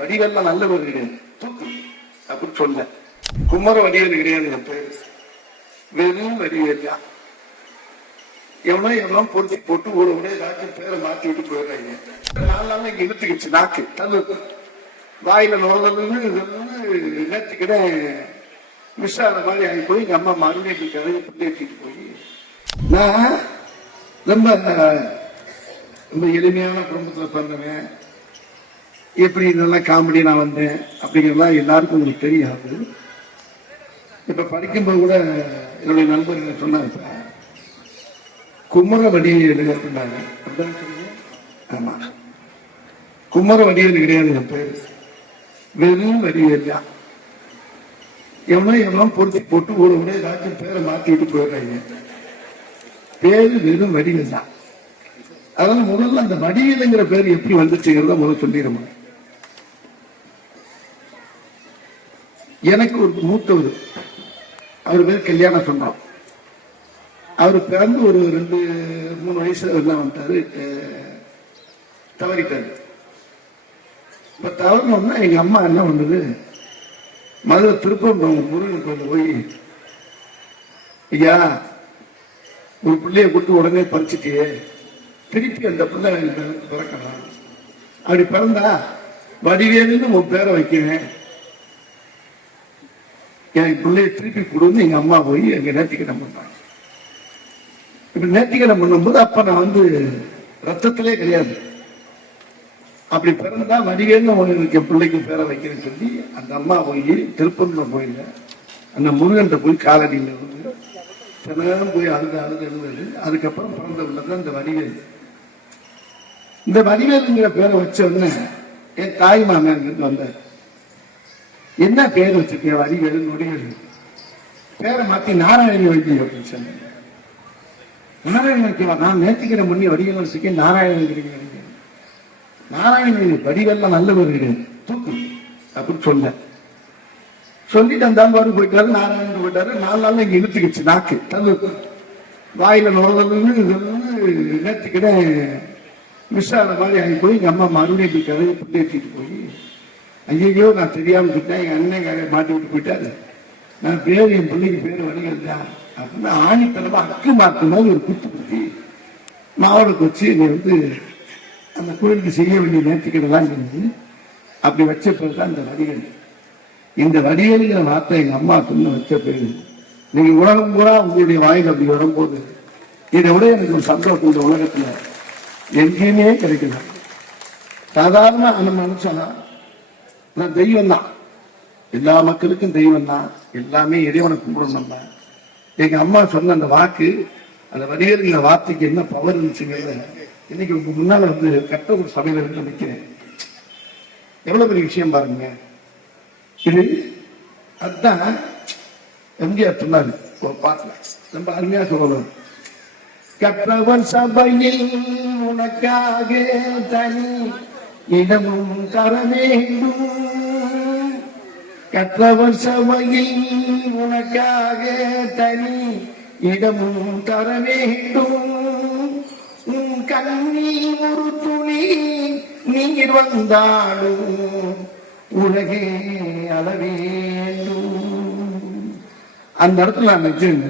வடிவெல்லாம் நல்லவர் கிடையாது, தூக்கு அப்படின்னு சொன்ன. குமர வடிவேல் கிடையாது என் பேரு, வெறும் வடிவேல் தான். எவ்வளோ பொருத்தி போட்டு ஒரு ஏதாச்சும் பேரை மாற்றி விட்டு போயிடுறாங்க. 4 நாள் இங்க இழுத்துக்கிச்சு நாக்கு தள்ளு வாயில நுழைஞ்சு நேற்றுக்கிட மிஸ் ஆன மாதிரி ஆகி போய் எங்க அம்மா மறுபடியும் கதையை பிள்ளைட்டிட்டு போய் நான் ரொம்ப ரொம்ப எளிமையான குடும்பத்துல பிறந்தவன். எப்படி இதெல்லாம் காமெடி நான் வந்தேன் அப்படிங்கிறதுலாம் எல்லாருக்கும் உங்களுக்கு தெரியாது. இப்ப படிக்கும்போது கூட என்னுடைய நண்பர்கள் சொன்னாங்க, குமர வடிவேலு அப்படின்னாங்க. ஆமா, குமர வடிவேலு கிடையாது என் பேரு, வெறும் வடிவேல் தான். எவ்வளோ பொருத்தி போட்டு ஒரு ஏதாச்சும் பேரை மாற்றி விட்டு போயிடுறாங்க. பேரு வெறும் வடிவேல் தான். அதனால முதல்ல அந்த வடிவேலுங்கிற பேர் எப்படி வந்துச்சுங்கிறத முதல்ல சொல்லிடுறோம். எனக்கு ஒரு மூத்தவர், அவர் பேர் கல்யாணம் சொன்னோம். அவர் பிறந்து ஒரு 2-3 வயசுல எல்லாம் வந்துட்டாரு, தவறிட்டாரு. இப்ப தவறினோம்னா எங்க அம்மா என்ன பண்ணுது, மதுரை திருப்பரங்குன்றம் முருகன் கோயில் போய், ஐயா ஒரு பிள்ளைய கொடுத்து உடனே பறிச்சுட்டியே, திருப்பி அந்த பிள்ளை பிறக்கலாம், அப்படி பிறந்தா வடிவேலுன்னு உன் பேரை வைக்கிறேன், எனக்கு பிள்ளைய திருப்பி கொடுன்னு எங்க அம்மா போய் எங்க நேர்த்திக்கடன் பண்றாங்க. இப்ப நேர்த்திக்கடன் பண்ணும்போது அப்ப நான் ரத்தத்திலே கிடையாது, அப்படி பிறந்தா வடிவேல்னு என் பிள்ளைக்கு பேரை வைக்கிறேன்னு சொல்லி அந்த அம்மா போய் திருப்பரங்குன்றம் கோயில்ல அந்த முருகன் போய் காலடியில் தினம் போய் அழுது அதுக்கப்புறம் பிறந்த உள்ளதான் இந்த வடிவேல். இந்த வடிவேலுங்கிற பேரை வச்ச உடனே என் தாய் மாமன் வந்தார். என்ன பேர் வச்சிருக்கேன், வடிவேலு நொடிவேலு, பேரை மாத்தி நாராயணி வைத்தியம் அப்படின்னு சொன்னேன். நாராயணன் வைக்கவா, நான் நேர்த்திக்கடன் பண்ணி வடிவேல் வச்சிருக்கேன், நாராயணன் நாராயணன் வடிவெல்லாம் நல்லவர் கிடையாது, தூக்கு அப்படின்னு சொன்னேன். சொல்லிட்டு அந்த பாரு போயிட்டாரு, நாராயணன் போயிட்டாரு. 4 நாள் இங்க இழுத்துக்கிச்சு நாக்கு தள்ளு வாயில நுழைஞ்சு நேர்த்திக்கிட மிஸ் ஆன மாதிரி ஆகி போய் எங்க அம்மா மறுபடியும் கதையை பிள்ளைட்டிட்டு போய், ஐயோ நான் தெரியாம சொல்லிட்டேன், எங்க அண்ணன் கதையை மாட்டி விட்டு போயிட்டாரு, நான் பேர் என் பிள்ளைக்கு பேர் வடிவேல் தான் அப்படின்னு ஆணித்தனமா அக்கு மாத்து மாதிரி ஒரு குத்து குத்தி மாவளுக்கு வச்சு என்னை அந்த கோயிலுக்கு செய்ய வேண்டிய நேர்த்திக்கடலாம் செஞ்சு அப்படி வச்ச பேர் அந்த வடிவேல். இந்த வடிவேலுங்கிற வார்த்தை எங்க அம்மா சொன்ன வச்ச பேரு. நீங்க உலகம் பூரா உங்களுடைய வாயில் அப்படி வரும்போது இதை விட எனக்கு ஒரு சந்தோஷம் இந்த உலகத்துல எங்கேயுமே கிடைக்கல. சாதாரண நம்ம நினைச்சோம்னா நான் தெய்வம் தான், எல்லா மக்களுக்கும் தெய்வம் தான், எல்லாமே இறைவனை கும்பிடணும் தான். எங்க அம்மா சொன்ன அந்த வாக்கு, அந்த வடிவேலுங்கிற வார்த்தைக்கு என்ன பவர் இருந்துச்சுங்கிறத இன்னைக்கு உங்க முன்னால கட்ட ஒரு சபையில இருந்து நிற்கிறேன். எவ்வளவு பெரிய விஷயம் பாருங்க இது. அதுதான் எம்ஜிஆர் சொன்னாரு ஒரு பாட்டுல, ரொம்ப அருமையா சொல்லணும். கற்றவன் சபையில் உனக்காக தனி இடமும் தர வேண்டும், கற்றவன் சபையில் உனக்காக தனி இடமும் தர வேண்டும், உன் கண்ணீர் ஒரு துணி நீர் வந்தாலும் உலகே அள வேண்டும். அந்த இடத்துல நான் நினைச்சேன்,